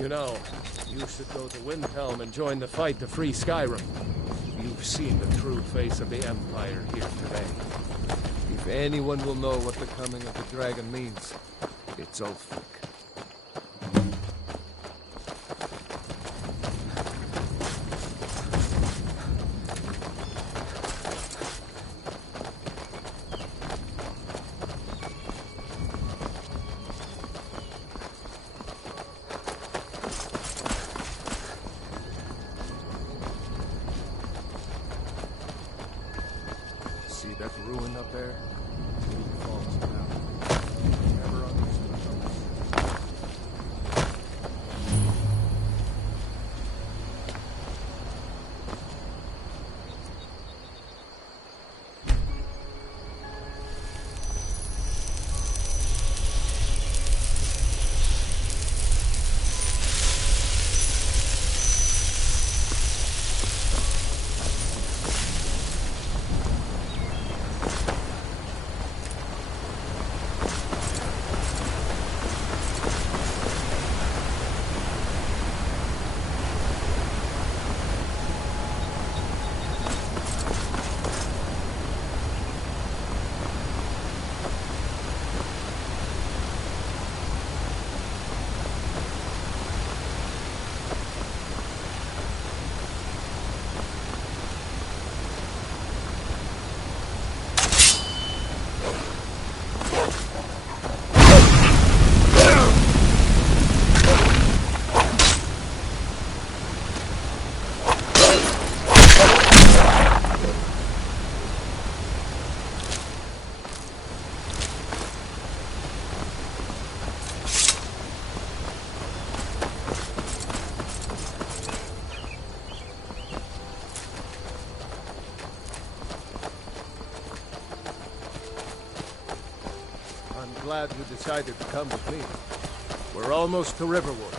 You know, you should go to Windhelm and join the fight to free Skyrim. You've seen the true face of the Empire here today. If anyone will know what the coming of the dragon means, it's Ulfric. See that ruin up there? It falls down. Never understood those. Glad you decided to come with me. We're almost to Riverwood.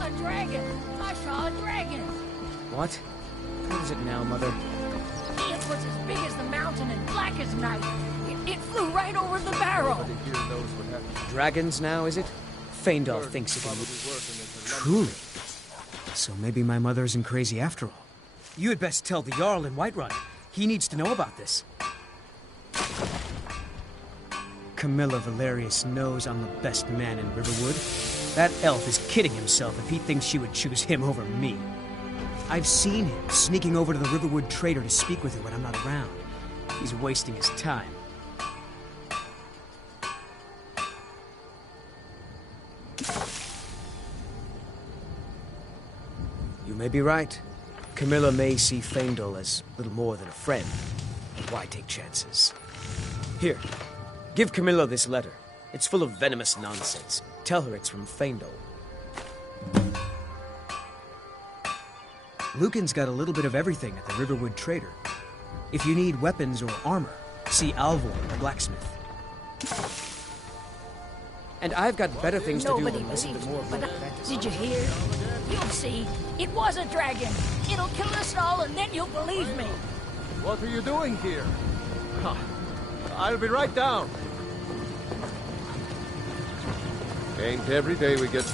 A dragon! I saw a dragon! What? What is it now, Mother? It was as big as the mountain and black as night. It flew right over the barrel. Nobody here knows what happened. Dragons now, is it? Feindal thinks it can be... Truly? So maybe my mother isn't crazy after all. You had best tell the Jarl in Whiterun. He needs to know about this. Camilla Valerius knows I'm the best man in Riverwood. That elf is kidding himself if he thinks she would choose him over me. I've seen him sneaking over to the Riverwood trader to speak with her when I'm not around. He's wasting his time. You may be right. Camilla may see Feindal as little more than a friend. But why take chances? Here, give Camilla this letter. It's full of venomous nonsense. Tell her it's from Feindal. Lucan's got a little bit of everything at the Riverwood Trader. If you need weapons or armor, see Alvor, the blacksmith. And I've got better things to do than listen to more of But your fantasy. did you hear? You'll see. It was a dragon. It'll kill us all, and then you'll believe me. What are you doing here? I'll be right down. Ain't every day we get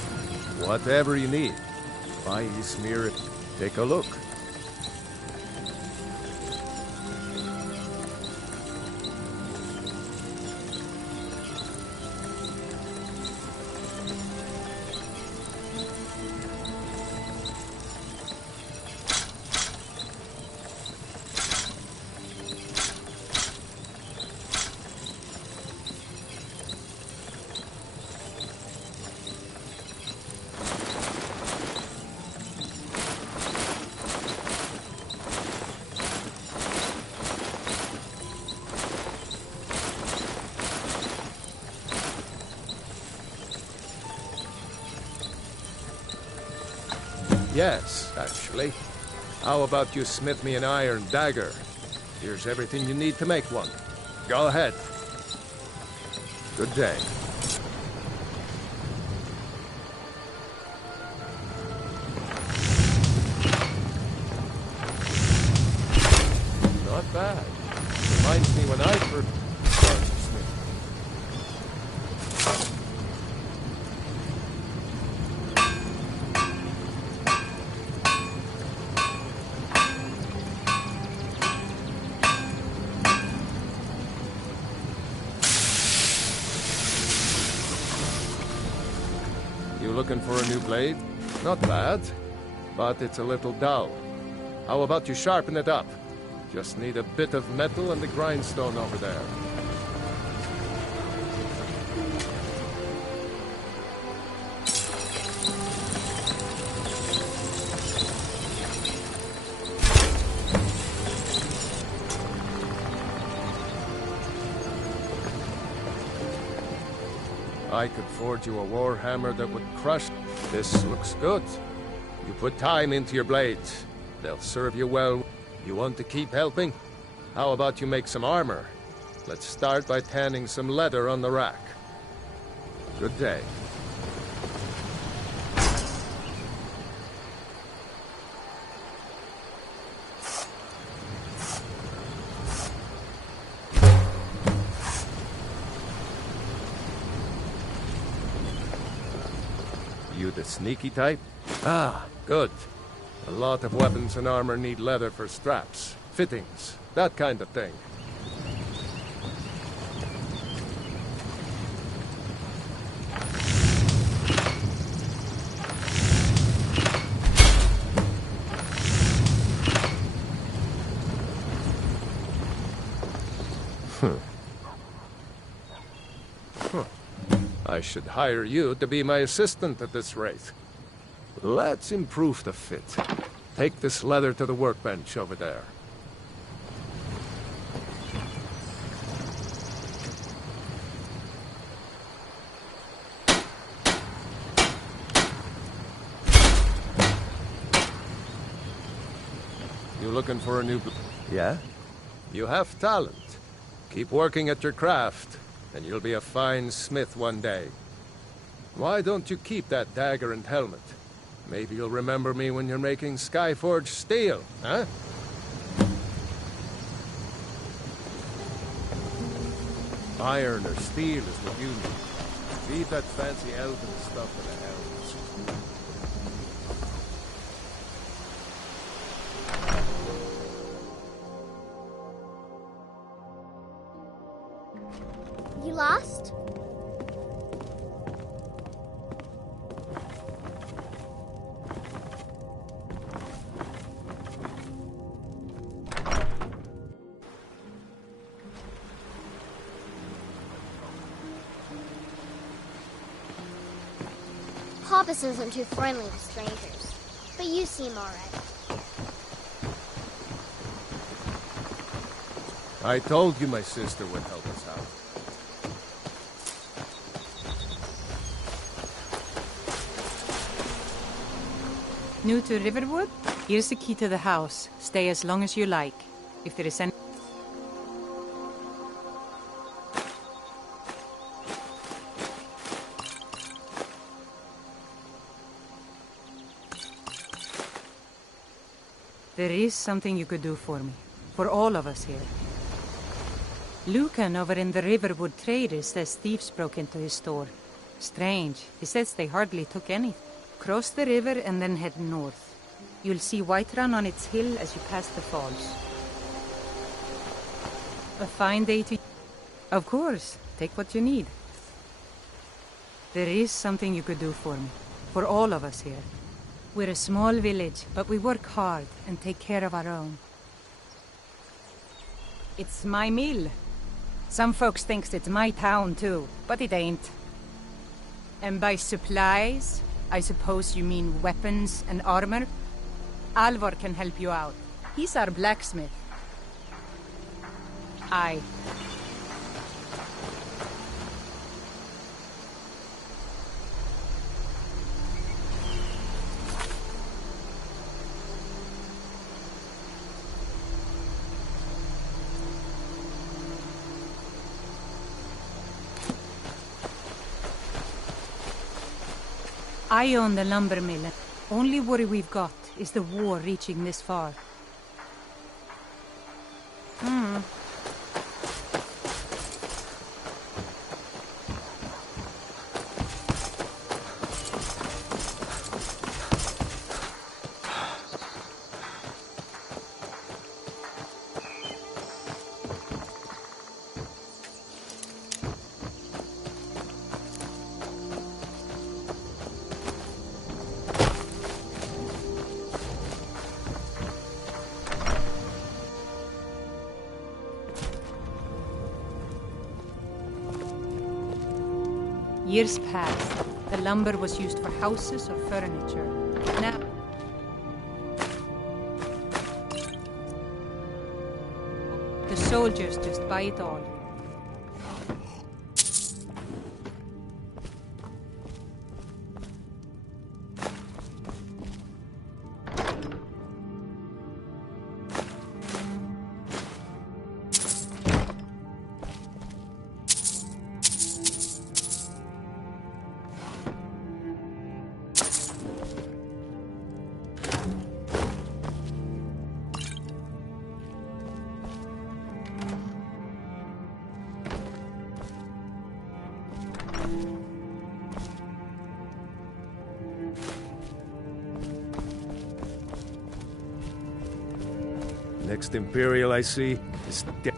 whatever you need. Buy smear it. Take a look. Yes, actually. How about you smith me an iron dagger? Here's everything you need to make one. Go ahead. Good day. Not bad. Reminds me when I first started smithing. You looking for a new blade? Not bad, but it's a little dull. How about you sharpen it up? Just need a bit of metal and the grindstone over there. I could forge you a war hammer that would crush. This looks good. You put time into your blades. They'll serve you well. You want to keep helping? How about you make some armor? Let's start by tanning some leather on the rack. Good day. You the sneaky type? Ah, good. A lot of weapons and armor need leather for straps, fittings, that kind of thing. I should hire you to be my assistant at this rate. Let's improve the fit. Take this leather to the workbench over there. You looking for a new... Yeah? You have talent. Keep working at your craft, and you'll be a fine smith one day. Why don't you keep that dagger and helmet? Maybe you'll remember me when you're making Skyforged steel, huh? Iron or steel is what you need. Leave that fancy elven stuff for the elves. You lost? Papas isn't too friendly with strangers, but you seem alright. I told you my sister would help us out. New to Riverwood? Here's the key to the house. Stay as long as you like. If there is any... There is something you could do for me. For all of us here. Lucan over in the Riverwood Traders says thieves broke into his store. Strange. He says they hardly took anything. Cross the river and then head north. You'll see Whiterun on its hill as you pass the falls. A fine day to... Of course. Take what you need. There is something you could do for me. For all of us here. We're a small village, but we work hard and take care of our own. It's my mill. Some folks thinks it's my town too, but it ain't. And by supplies, I suppose you mean weapons and armor? Alvor can help you out. He's our blacksmith. Aye. I own the lumber mill. Only worry we've got is the war reaching this far. Years passed. The lumber was used for houses or furniture. Now, the soldiers just buy it all. Next Imperial I see is dead.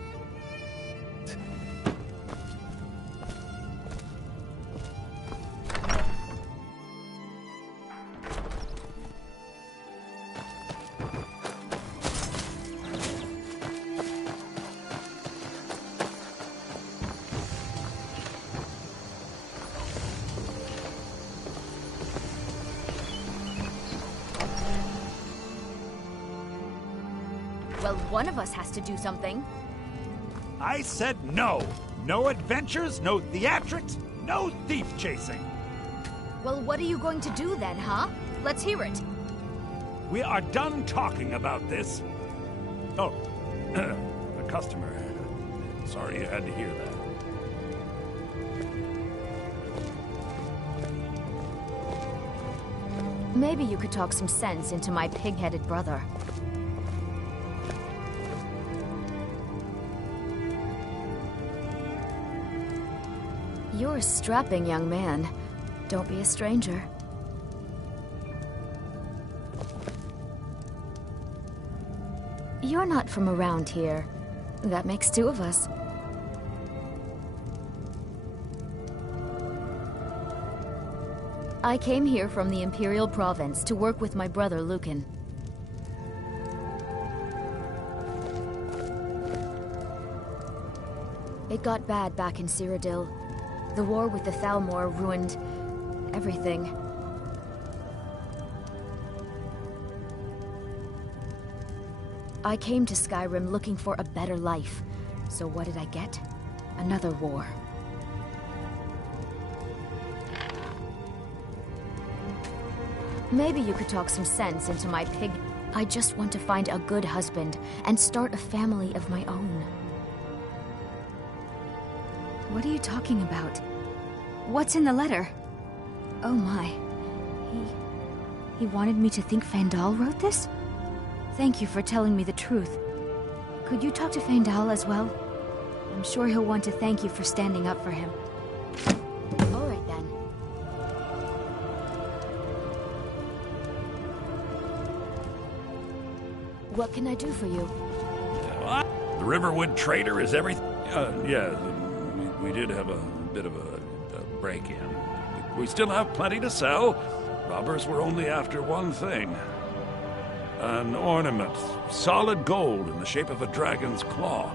Well, one of us has to do something. I said no. No adventures, no theatrics, no thief chasing. Well, what are you going to do then, huh? Let's hear it. We are done talking about this. Oh, a customer. Sorry you had to hear that. Maybe you could talk some sense into my pig-headed brother. You're a strapping young man. Don't be a stranger. You're not from around here. That makes two of us. I came here from the Imperial Province to work with my brother Lucan. It got bad back in Cyrodiil. The war with the Thalmor ruined everything. I came to Skyrim looking for a better life. So what did I get? Another war. Maybe you could talk some sense into my pig. I just want to find a good husband and start a family of my own. What are you talking about? What's in the letter? Oh my. He wanted me to think Fandal wrote this? Thank you for telling me the truth. Could you talk to Fandal as well? I'm sure he'll want to thank you for standing up for him. All right then. What can I do for you? What? The Riverwood Trader is everything. Yeah, we did have a bit of a break-in. We still have plenty to sell. Robbers were only after one thing. An ornament, solid gold in the shape of a dragon's claw.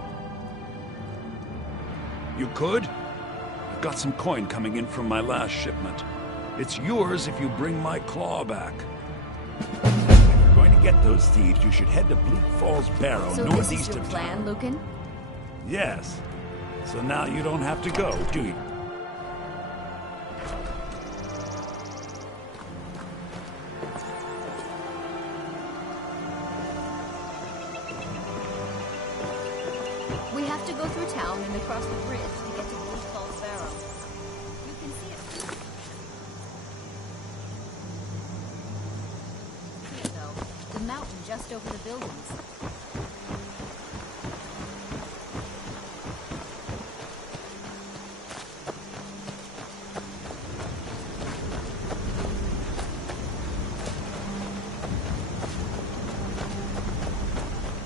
You could? I've got some coin coming in from my last shipment. It's yours if you bring my claw back. If you're going to get those thieves, you should head to Bleak Falls Barrow, So northeast this is your of plan, town. Lucan? Yes. So now you don't have to go, do you? We have to go through town and across the bridge to get to Bleak Falls Barrow. You can see it. just over the buildings.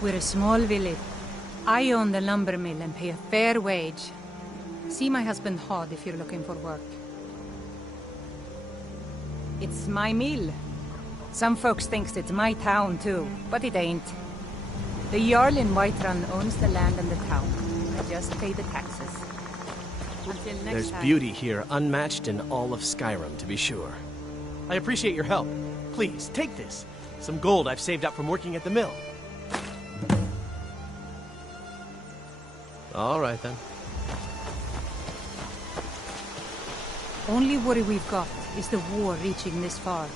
We're a small village. I own the lumber mill and pay a fair wage. See my husband Hod if you're looking for work. It's my mill. Some folks thinks it's my town too, but it ain't. The Jarl in Whiterun owns the land and the town. I just pay the taxes. Until next There's time. beauty here unmatched in all of Skyrim, to be sure. I appreciate your help. Please, take this. Some gold I've saved up from working at the mill. All right, then. Only worry we've got is the war reaching this far.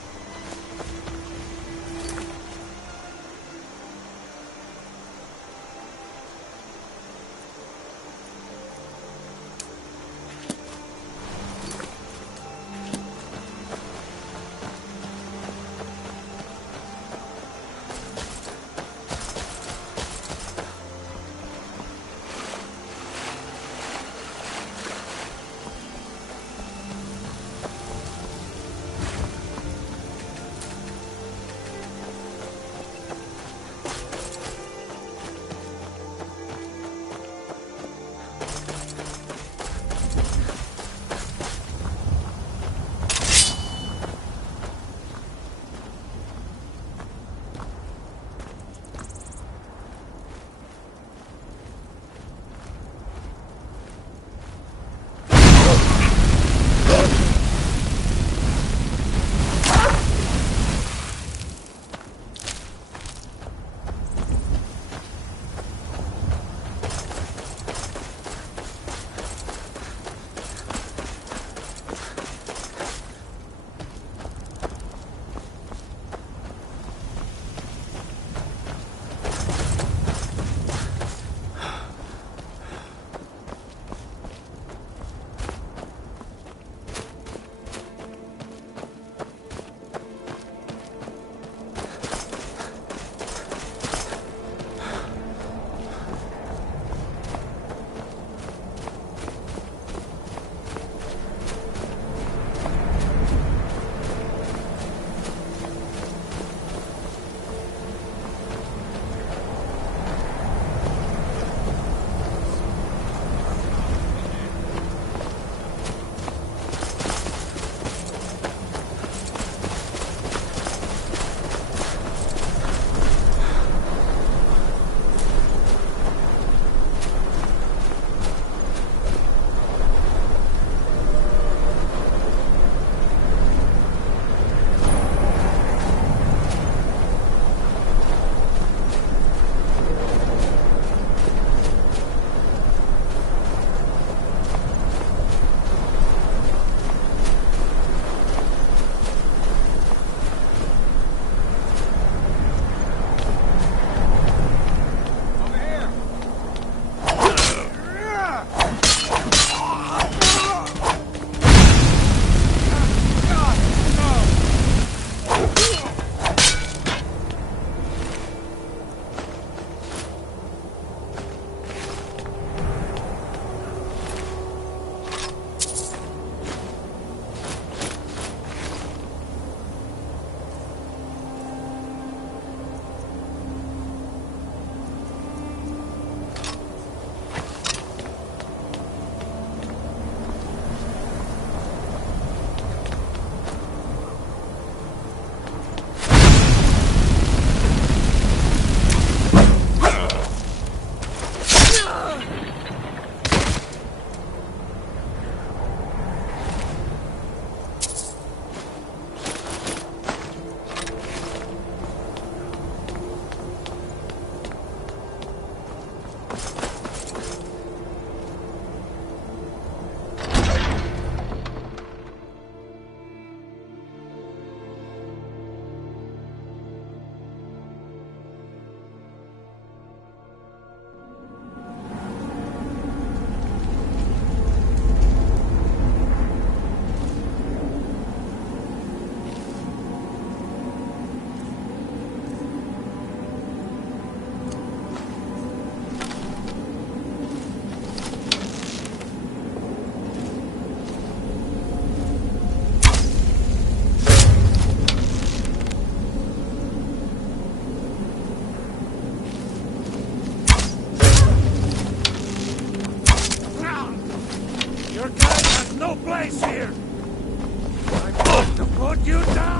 Put you down!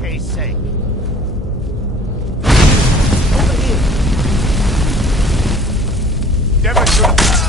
Kay's sake. Over here. Never should have...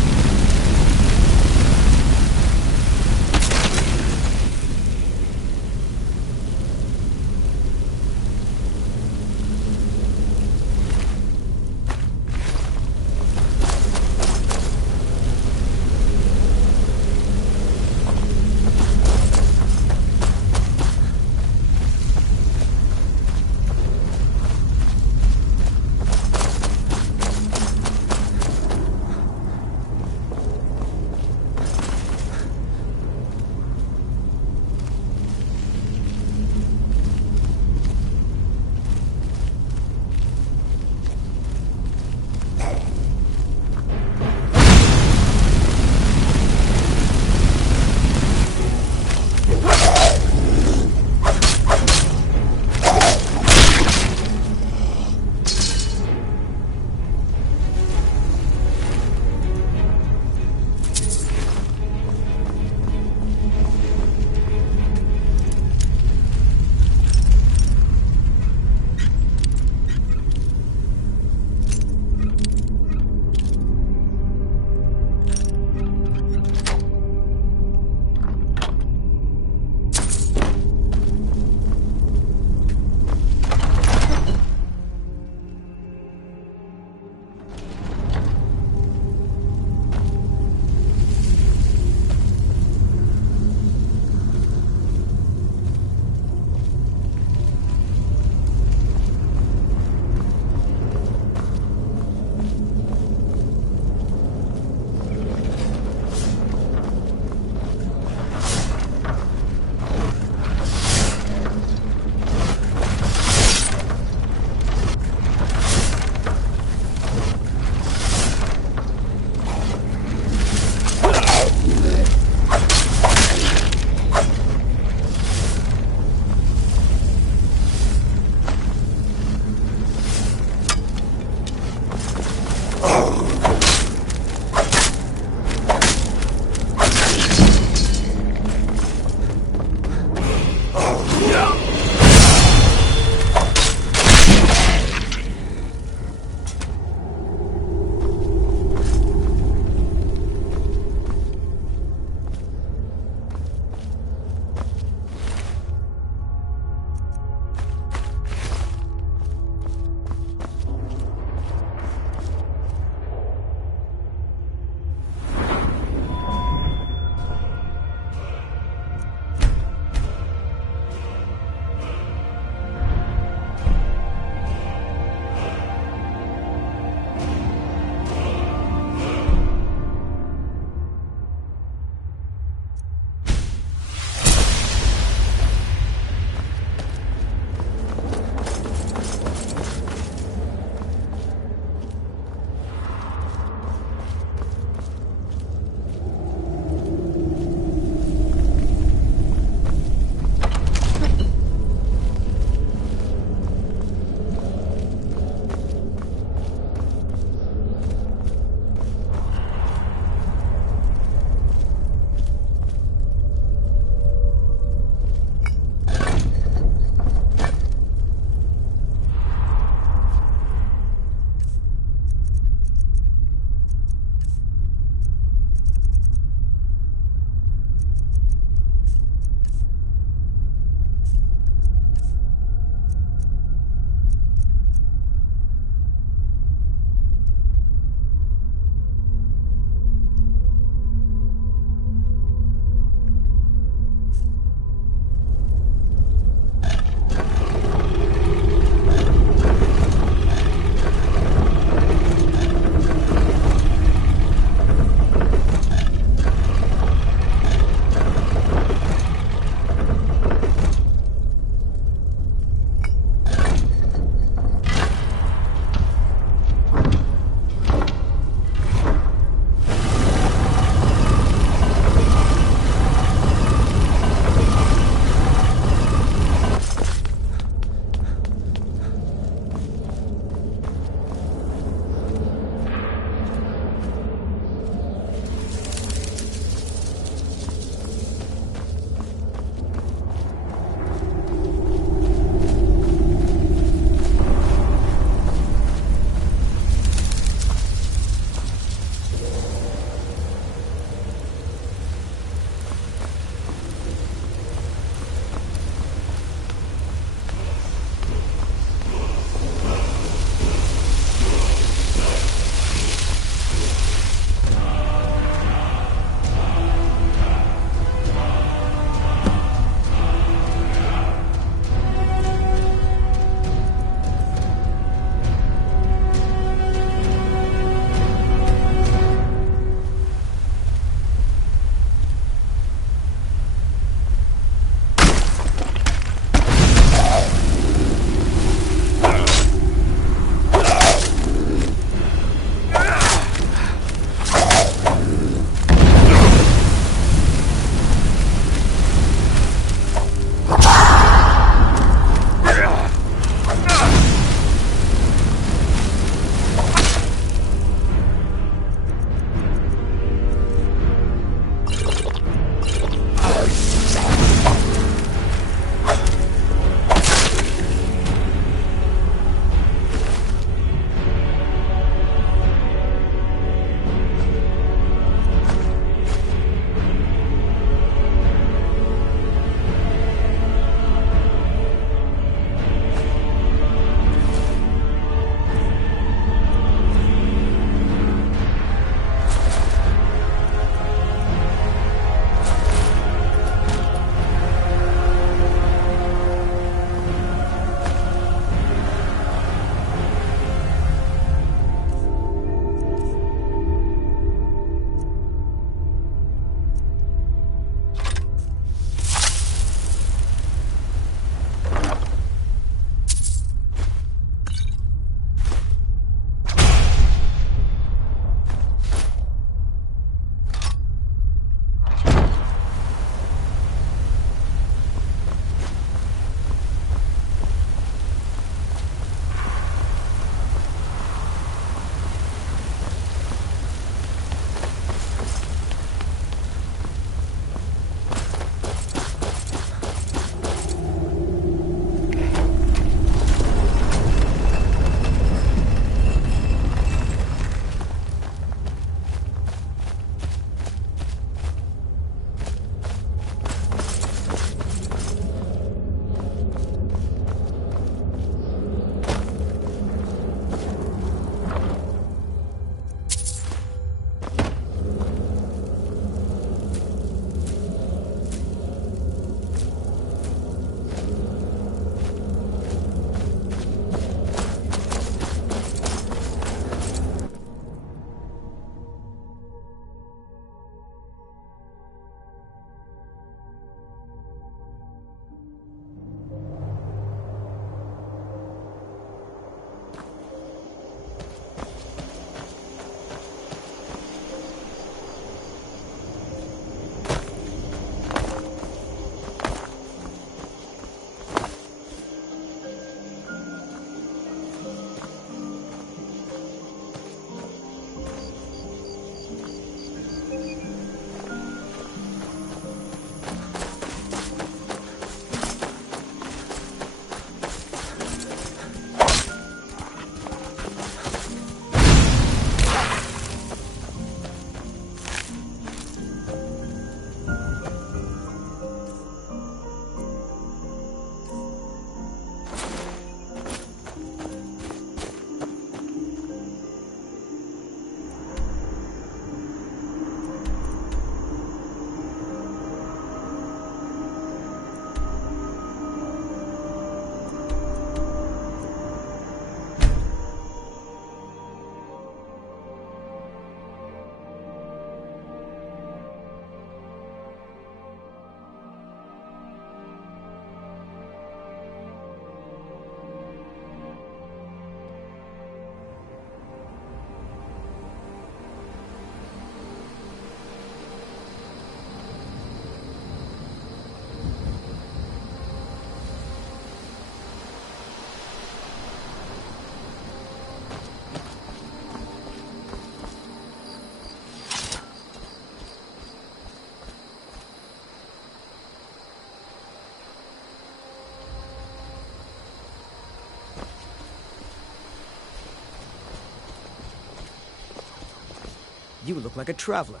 You look like a traveler.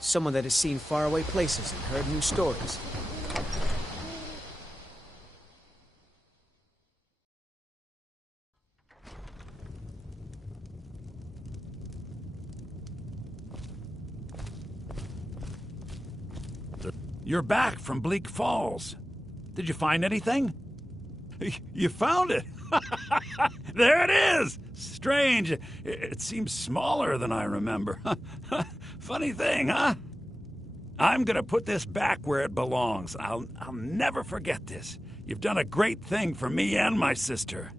Someone that has seen faraway places and heard new stories. You're back from Bleak Falls. Did you find anything? You found it! There it is! Strange. It seems smaller than I remember. Funny thing, huh? I'm gonna put this back where it belongs. I'll never forget this. You've done a great thing for me and my sister.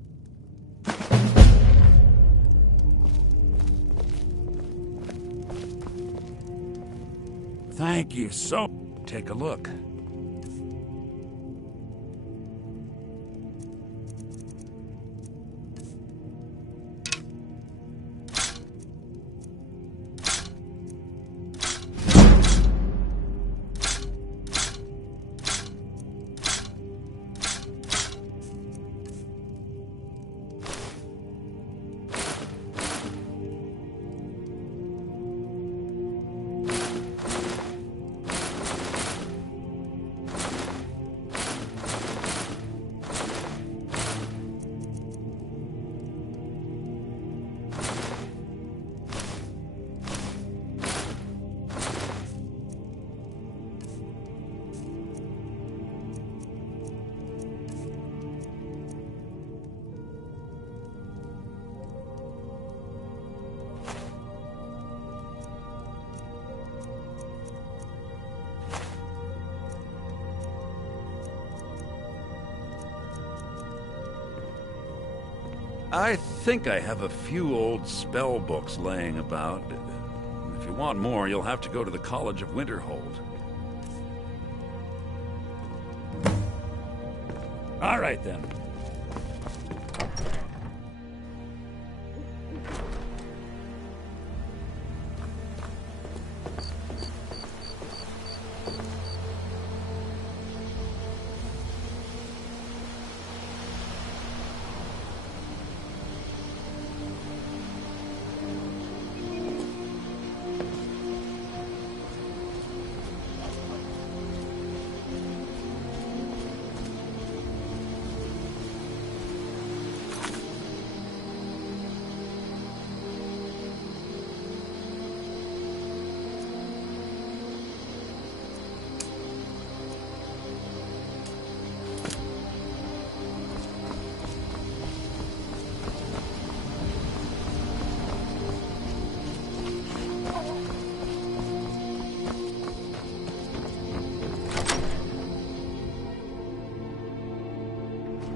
Thank you so... Take a look. I think I have a few old spell books laying about. If you want more, you'll have to go to the College of Winterhold. All right, then.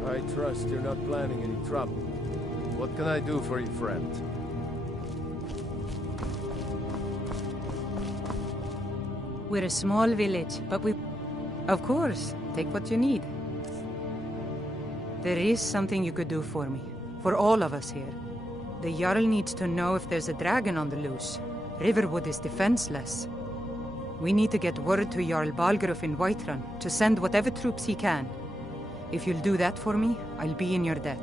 I trust you're not planning any trouble. What can I do for you, friend? We're a small village, but we... Of course, take what you need. There is something you could do for me. For all of us here. The Jarl needs to know if there's a dragon on the loose. Riverwood is defenseless. We need to get word to Jarl Balgruuf in Whiterun to send whatever troops he can. If you'll do that for me, I'll be in your debt.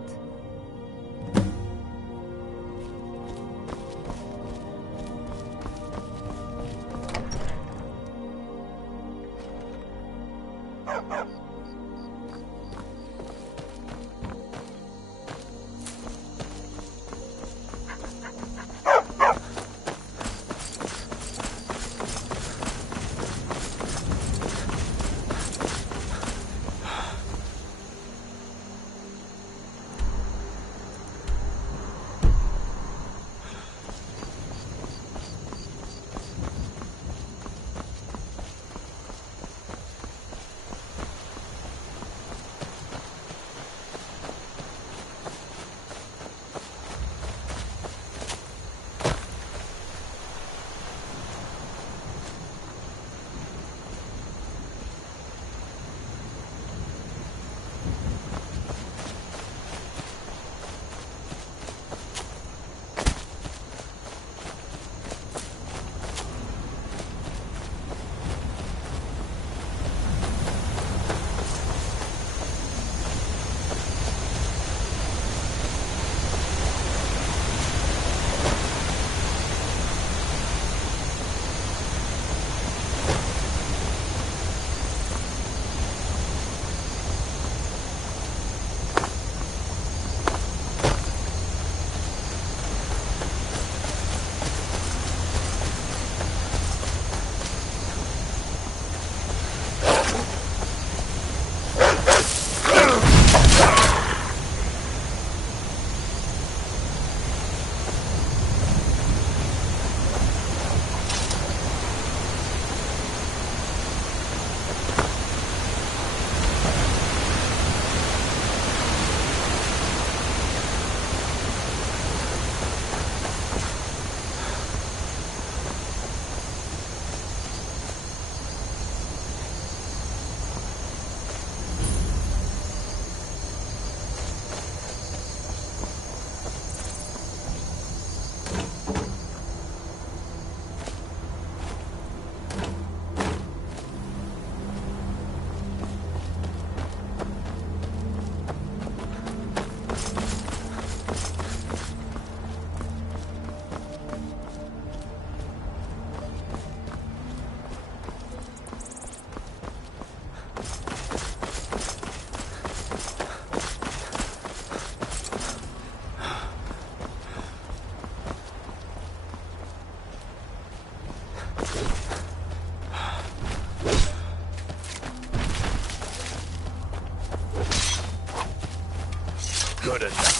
good enough.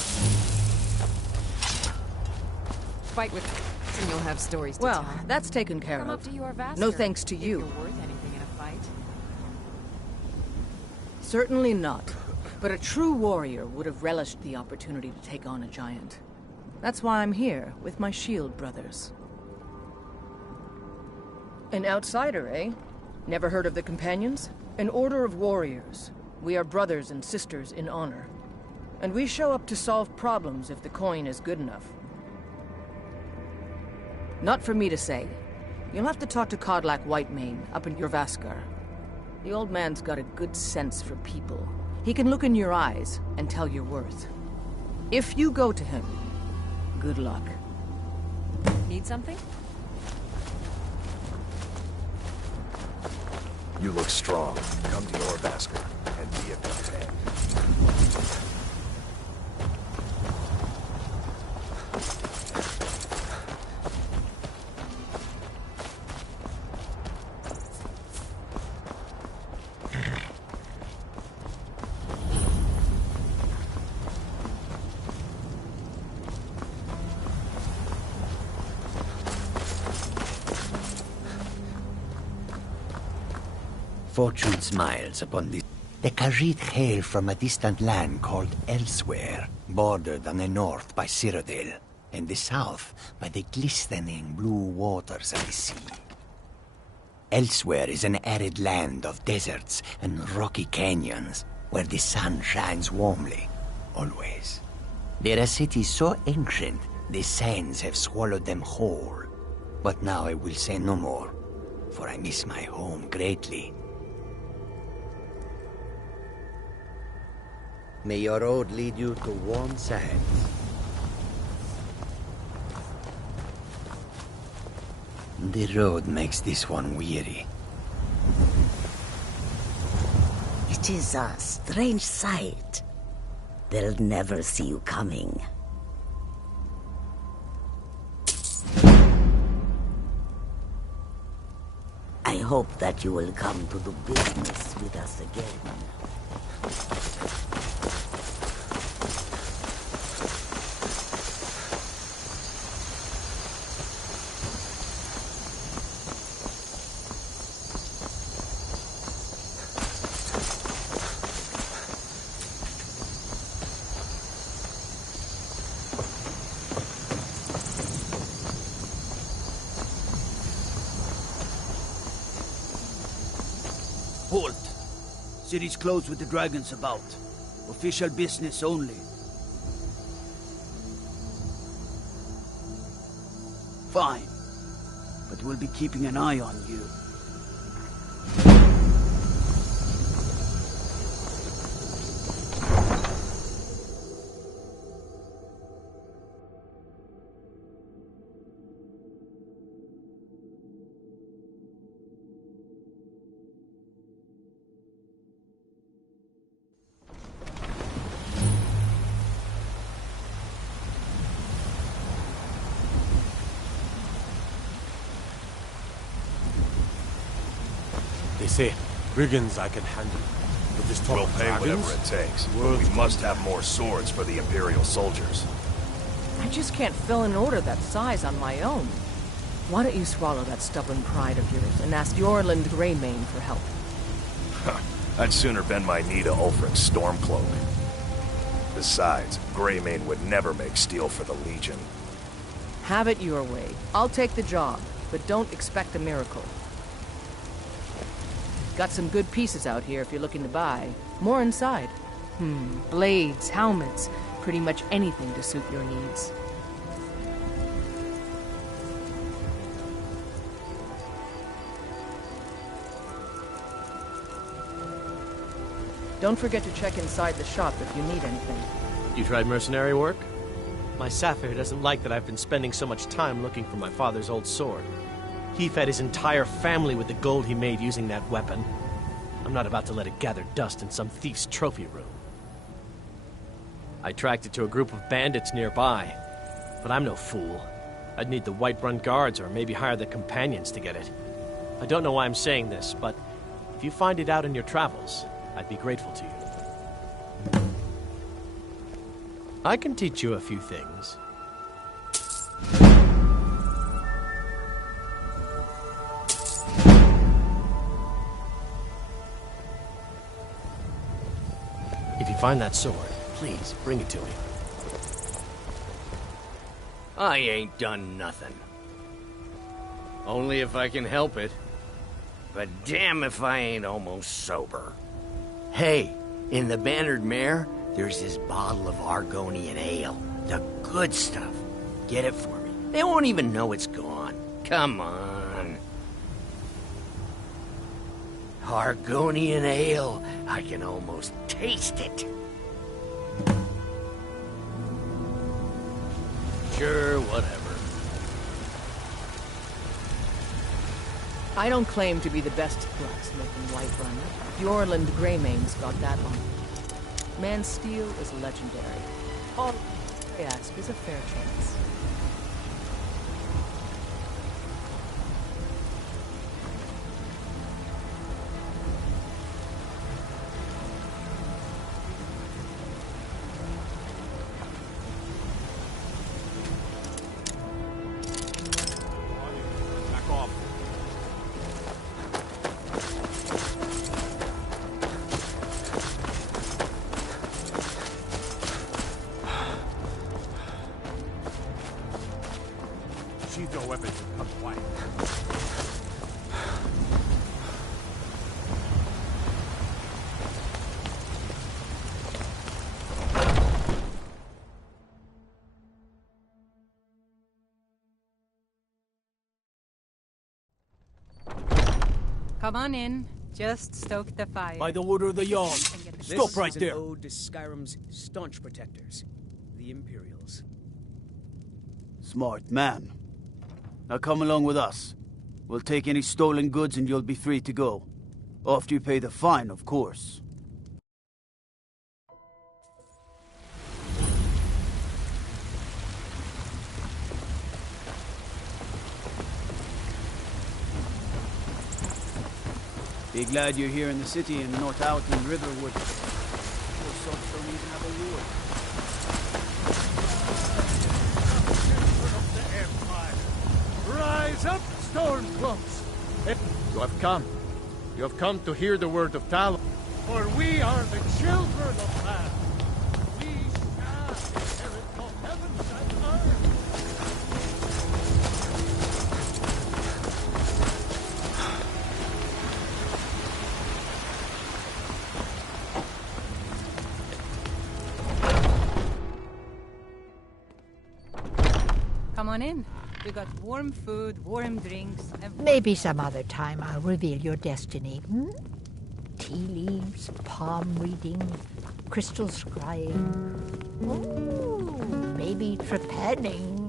Fight with and you'll have stories to tell. Well, that's taken care Come of. up to your Vasker. No thanks to If you. you're worth anything in a fight. Certainly not. But a true warrior would have relished the opportunity to take on a giant. That's why I'm here, with my shield brothers. An outsider, eh? Never heard of the Companions? An order of warriors. We are brothers and sisters in honor. And we show up to solve problems if the coin is good enough. Not for me to say. You'll have to talk to Kodlak Whitemane up in your Vaskar. The old man's got a good sense for people. He can look in your eyes and tell your worth. If you go to him, good luck. Need something? You look strong. Come to your Vasker and be a content. Fortune smiles upon this. The Khajiit hail from a distant land called Elsewhere, bordered on the north by Cyrodiil, and the south by the glistening blue waters of the sea. Elsewhere is an arid land of deserts and rocky canyons, where the sun shines warmly, always. There are cities so ancient, the sands have swallowed them whole. But now I will say no more, for I miss my home greatly. May your road lead you to warm sands. The road makes this one weary. It is a strange sight. They'll never see you coming. I hope that you will come to do business with us again. Halt! City's closed with the dragons about. Official business only. Fine. But we'll be keeping an eye on you. They say, brigands I can handle. But this talk We'll of pay dragons? whatever it takes. But we must have more swords for the Imperial soldiers. I just can't fill an order that size on my own. Why don't you swallow that stubborn pride of yours and ask Yorland Greymane for help? I'd sooner bend my knee to Ulfric's Stormcloak. Besides, Greymane would never make steel for the Legion. Have it your way. I'll take the job, but don't expect a miracle. Got some good pieces out here if you're looking to buy. More inside. Blades, helmets, pretty much anything to suit your needs. Don't forget to check inside the shop if you need anything. You tried mercenary work? My Sapphire doesn't like that I've been spending so much time looking for my father's old sword. He fed his entire family with the gold he made using that weapon. I'm not about to let it gather dust in some thief's trophy room. I tracked it to a group of bandits nearby, but I'm no fool. I'd need the Whiterun guards or maybe hire the companions to get it. I don't know why I'm saying this, but if you find it out in your travels, I'd be grateful to you. I can teach you a few things. If you find that sword, please bring it to me. I ain't done nothing. Only if I can help it. But damn if I ain't almost sober. Hey, in the Bannered Mare, there's this bottle of Argonian ale. The good stuff. Get it for me. They won't even know it's gone. Come on. Argonian ale. I can almost taste it. Sure, whatever. I don't claim to be the best blacksmith in Whiterun. Bjorland Greymane's got that one. Man's steel is legendary. All I ask is a fair chance. Sheathe your weapons and come quiet. Come on in. Just stoke the fire. By the order of the Jarl. Stop right there. This is an ode to Skyrim's staunch protectors, the Imperials. Smart man. Now come along with us. We'll take any stolen goods and you'll be free to go. After you pay the fine, of course. Be glad you're here in the city and not out in Riverwood. Poor sots don't even have a ward. Rise up, Stormcloaks! You have come. You have come to hear the word of Talon. For we are the children of man. We shall inherit the heavens and earth. Come on in. We got warm food, warm drinks, and... Maybe some other time I'll reveal your destiny. Tea leaves, palm reading, crystal scrying. Ooh, maybe trepanning.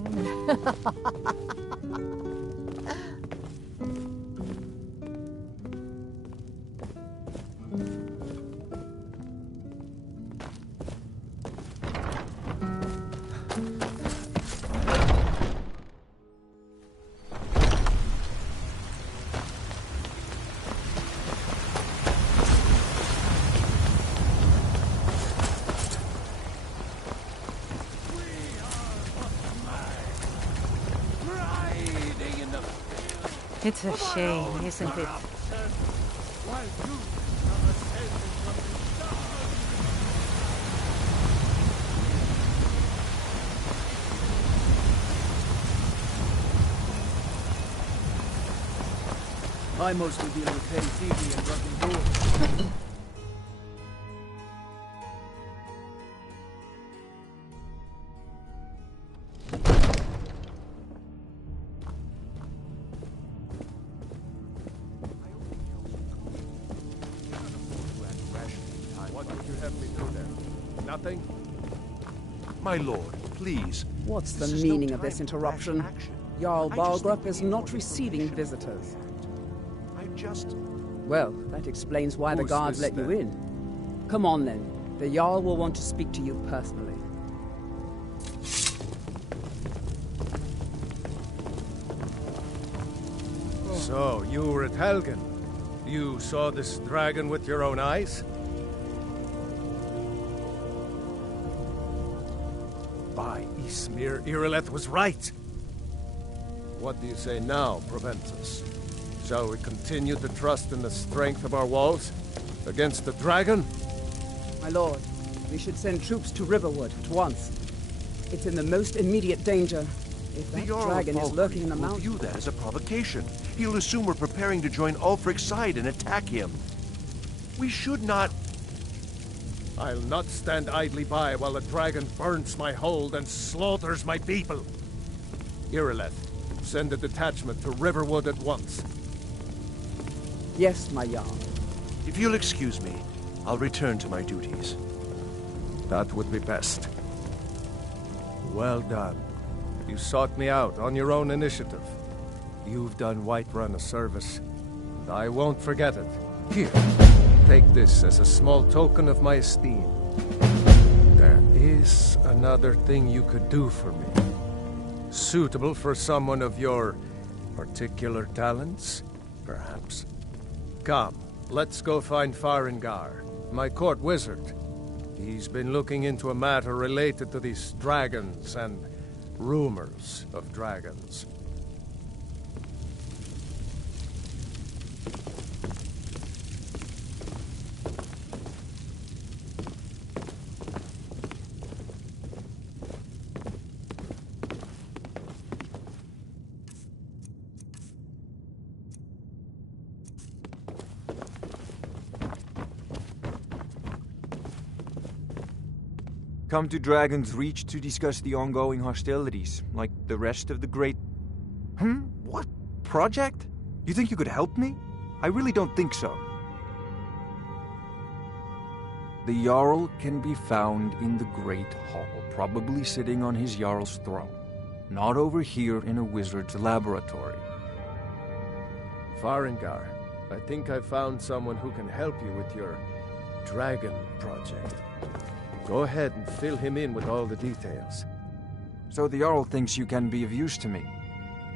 It's a shame, isn't it? I mostly deal with petty thievery and broken doors. What would you have me do there? Nothing? My lord, please. What's the meaning of this interruption? Jarl Balgrup is not receiving visitors. Well, that explains why the guards let you in. Come on then. The Jarl will want to speak to you personally. So, you were at Helgen. You saw this dragon with your own eyes? By Ysmir, Irileth was right. What do you say now, Proventus? Shall we continue to trust in the strength of our walls? Against the dragon? My lord, we should send troops to Riverwood at once. It's in the most immediate danger. If that dragon is lurking in the mountains... will view that as a provocation. He'll assume we're preparing to join Ulfric's side and attack him. We should not... I'll not stand idly by while the dragon burns my hold and slaughters my people. Irileth, send a detachment to Riverwood at once. Yes, my Jarl. If you'll excuse me, I'll return to my duties. That would be best. Well done. You sought me out on your own initiative. You've done Whiterun a service, and I won't forget it. Here, take this as a small token of my esteem. There is another thing you could do for me. Suitable for someone of your particular talents, perhaps. Come, let's go find Farengar, my court wizard. He's been looking into a matter related to these dragons and rumors of dragons. Come to Dragon's Reach to discuss the ongoing hostilities, like the rest of the great... What? Project? You think you could help me? I really don't think so. The Jarl can be found in the Great Hall, probably sitting on his Jarl's throne. Not over here in a wizard's laboratory. Farengar, I think I found someone who can help you with your dragon project. Go ahead and fill him in with all the details. So the Jarl thinks you can be of use to me.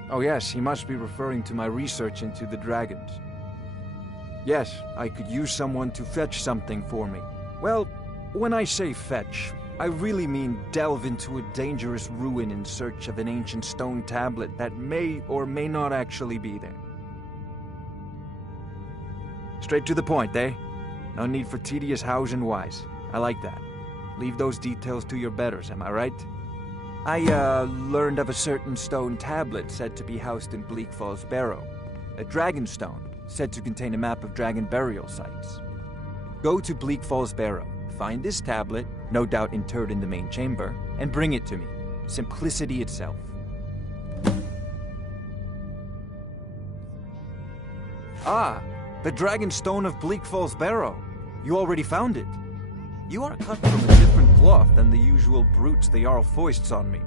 Oh yes, he must be referring to my research into the dragons. Yes, I could use someone to fetch something for me. Well, when I say fetch, I really mean delve into a dangerous ruin in search of an ancient stone tablet that may or may not actually be there. Straight to the point, eh? No need for tedious hows and whys. I like that. Leave those details to your betters, am I right? I, learned of a certain stone tablet said to be housed in Bleak Falls Barrow. A dragon stone, said to contain a map of dragon burial sites. Go to Bleak Falls Barrow, find this tablet, no doubt interred in the main chamber, and bring it to me. Simplicity itself. Ah, the dragon stone of Bleak Falls Barrow. You already found it. You are cut from a different cloth than the usual brutes the Jarl foists on me.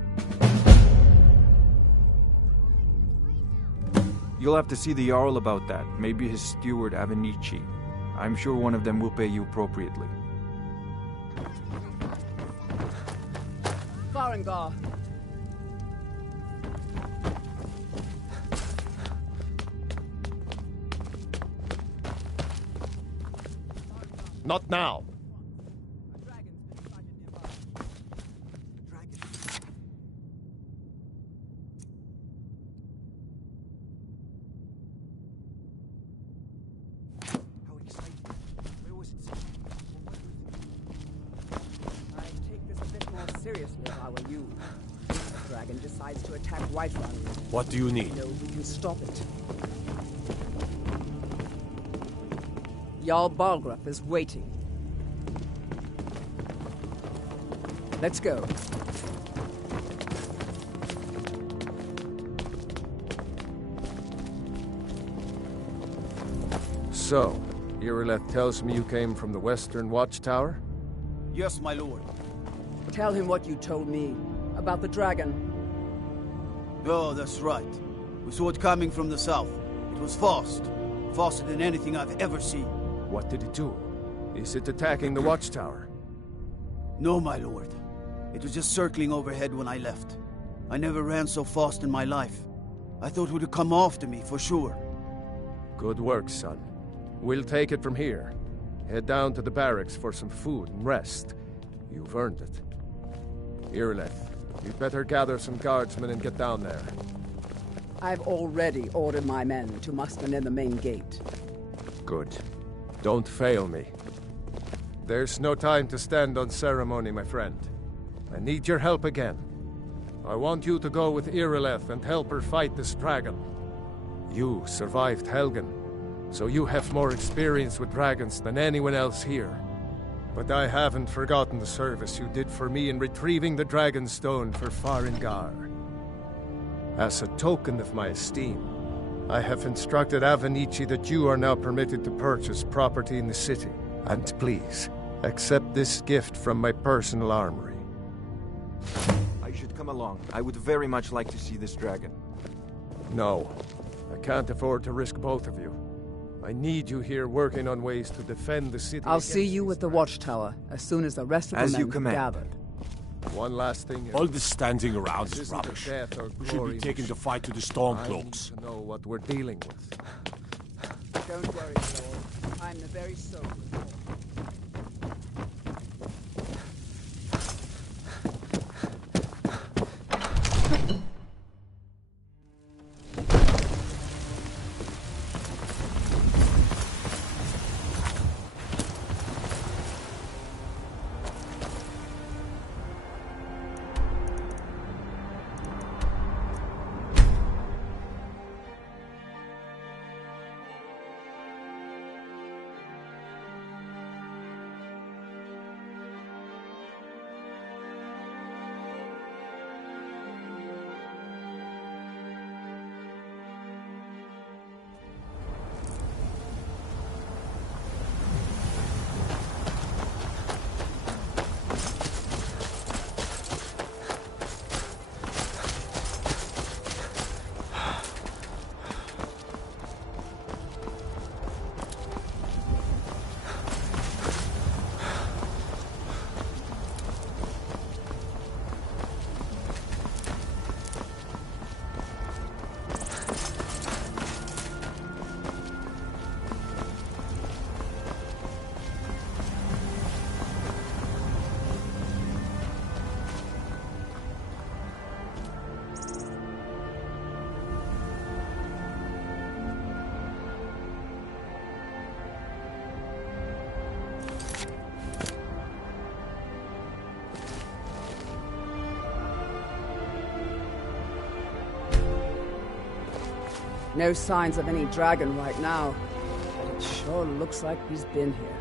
You'll have to see the Jarl about that, maybe his steward Avenici. I'm sure one of them will pay you appropriately. Farengar! Not now! Seriously, if I were you. If the dragon decides to attack Whiterun, what do you need? No, we can stop it. Jarl Balgruuf is waiting. Let's go. So, Irileth tells me you came from the Western Watchtower? Yes, my lord. Tell him what you told me about the dragon. Oh, that's right. We saw it coming from the south. It was fast. Faster than anything I've ever seen. What did it do? Is it attacking the Watchtower? No, my lord. It was just circling overhead when I left. I never ran so fast in my life. I thought it would come after me, for sure. Good work, son. We'll take it from here. Head down to the barracks for some food and rest. You've earned it. Irileth, You'd better gather some guardsmen and get down there. I've already ordered my men to muster near the main gate. Good. Don't fail me. There's no time to stand on ceremony, my friend. I need your help again. I want you to go with Irileth and help her fight this dragon. You survived Helgen, so you have more experience with dragons than anyone else here. But I haven't forgotten the service you did for me in retrieving the Dragon Stone for Farengar. As a token of my esteem, I have instructed Avenici that you are now permitted to purchase property in the city. And please, accept this gift from my personal armory. I should come along. I would very much like to see this dragon. No, I can't afford to risk both of you. I need you here working on ways to defend the city. I'll see you at the watchtower as soon as the rest of the men have gathered. One last thing. All this standing around This is isn't rubbish. a death or We should glory be taking the mission. fight to the Stormcloaks. I need to know what we're dealing with. Don't worry, Lord. I'm the very soul. No signs of any dragon right now, but it sure looks like he's been here.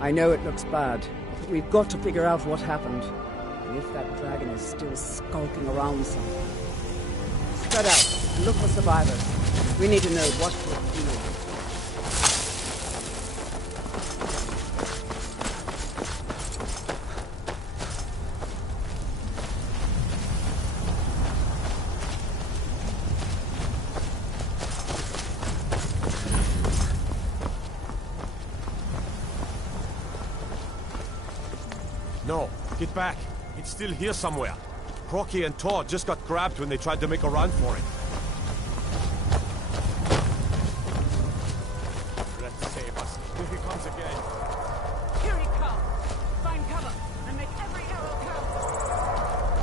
I know it looks bad, but we've got to figure out what happened, and if that dragon is still skulking around somewhere. Spread out and look for survivors. We need to know what we're doing. No, get back. It's still here somewhere. Crocky and Todd just got grabbed when they tried to make a run for it. Let's save us. Here he comes again. Here he comes! Find cover and make every arrow count!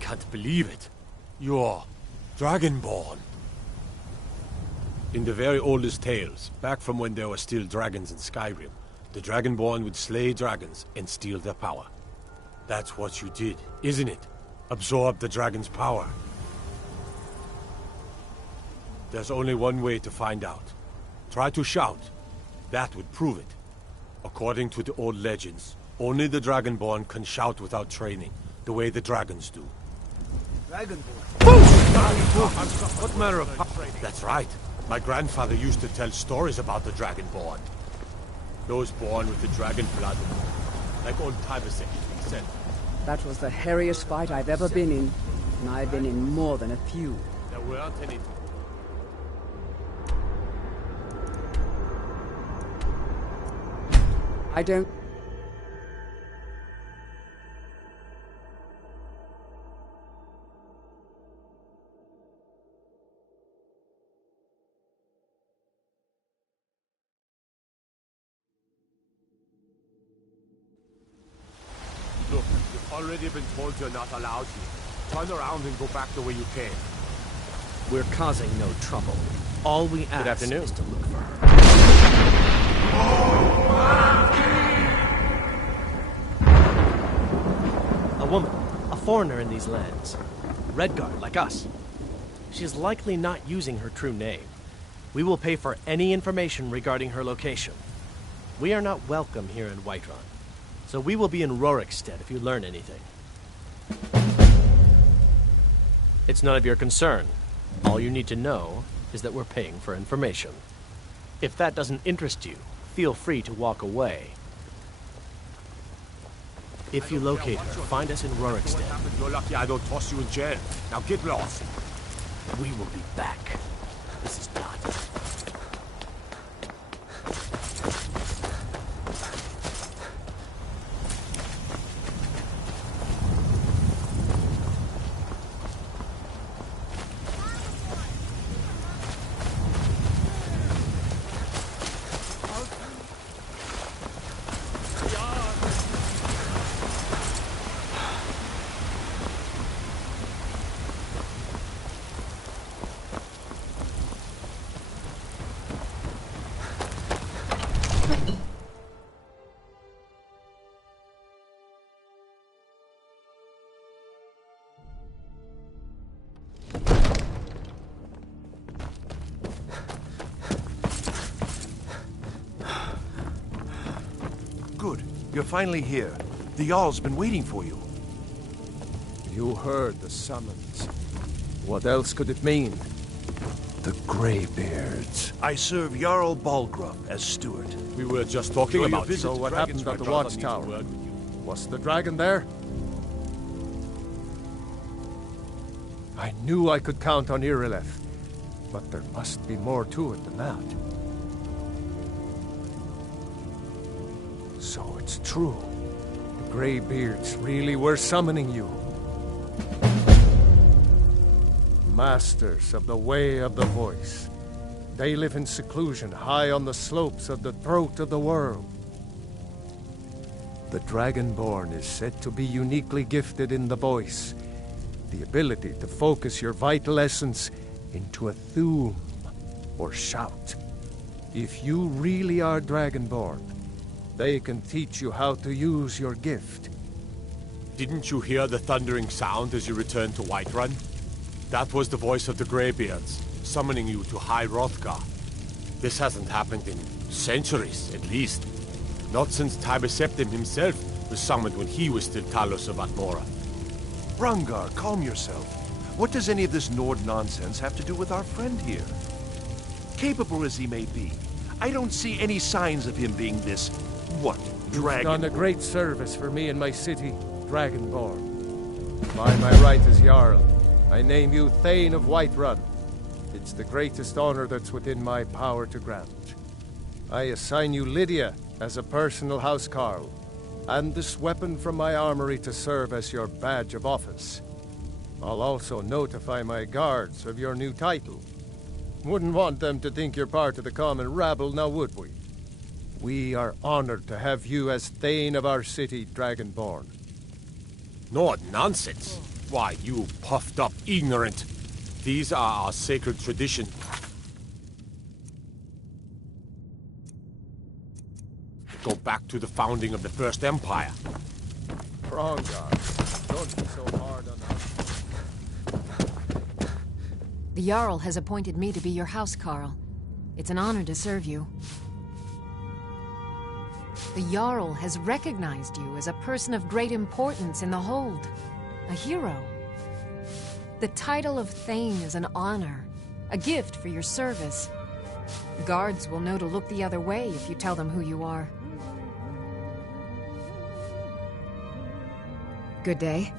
can't believe it. You're Dragonborn. In the very oldest tales, back from when there were still dragons in Skyrim, the Dragonborn would slay dragons and steal their power. That's what you did, isn't it? Absorb the dragon's power. There's only one way to find out. Try to shout. That would prove it. According to the old legends, only the Dragonborn can shout without training, the way the dragons do. Dragonborn? What manner of power? That's right. My grandfather used to tell stories about the Dragonborn. Those born with the dragon blood. Like old Tibesek said. That was the hairiest fight I've ever been in, and I've been in more than a few. There weren't any... I don't... Look, you've already been told you're not allowed here. Turn around and go back the way you came. We're causing no trouble. All we ask is to look for her. A woman, a foreigner in these lands. Redguard, like us. She's likely not using her true name. We will pay for any information regarding her location. We are not welcome here in Whiterun, so we will be in Rorikstead if you learn anything. It's none of your concern. All you need to know is that we're paying for information. If that doesn't interest you, feel free to walk away. If you locate her, find us in Rorikstead. You're lucky I don't toss you in jail. Now get lost. We will be back. This is not... Good. You're finally here. The Jarl's been waiting for you. You heard the summons. What else could it mean? The Greybeards. I serve Jarl Balgruuf as steward. We were just talking about So what happened at the watchtower? Was the dragon there? I knew I could count on Irileth, but there must be more to it than that. So it's true. The Greybeards really were summoning you. Masters of the Way of the Voice. They live in seclusion high on the slopes of the throat of the world. The Dragonborn is said to be uniquely gifted in the voice, the ability to focus your vital essence into a thum, or shout. If you really are Dragonborn, they can teach you how to use your gift. Didn't you hear the thundering sound as you returned to Whiterun? That was the voice of the Greybeards, summoning you to High Hrothgar. This hasn't happened in centuries, at least. Not since Tibeseptim himself was summoned when he was still Talos of Atmora. Rangar, calm yourself. What does any of this Nord nonsense have to do with our friend here? Capable as he may be, I don't see any signs of him being this, what, dragon? You've done a great service for me and my city, Dragonborn. By my right as Jarl, I name you Thane of Whiterun. It's the greatest honor that's within my power to grant. I assign you Lydia as a personal housecarl, and this weapon from my armory to serve as your badge of office. I'll also notify my guards of your new title. Wouldn't want them to think you're part of the common rabble, now would we? We are honored to have you as Thane of our city, Dragonborn. Nord nonsense. Why, you puffed up ignorant. These are our sacred tradition. Go back to the founding of the First Empire. Hrongar, don't be so hard on us. The Jarl has appointed me to be your housecarl. It's an honor to serve you. The Jarl has recognized you as a person of great importance in the Hold. A hero. The title of Thane is an honor, a gift for your service. Guards will know to look the other way if you tell them who you are. Good day.